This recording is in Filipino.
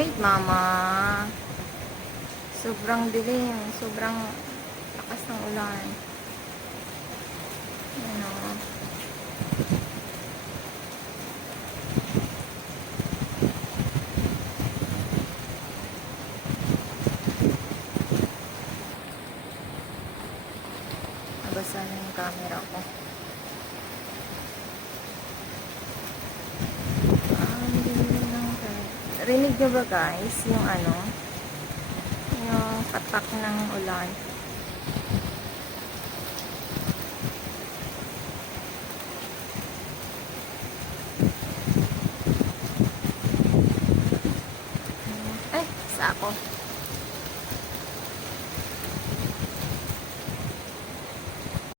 Wait, mama. Sobrang dilim. Sobrang lakas ng ulan. Ano. Nabasa na yung camera ko. Rinig nyo ba guys yung ano? Yung patak ng ulan.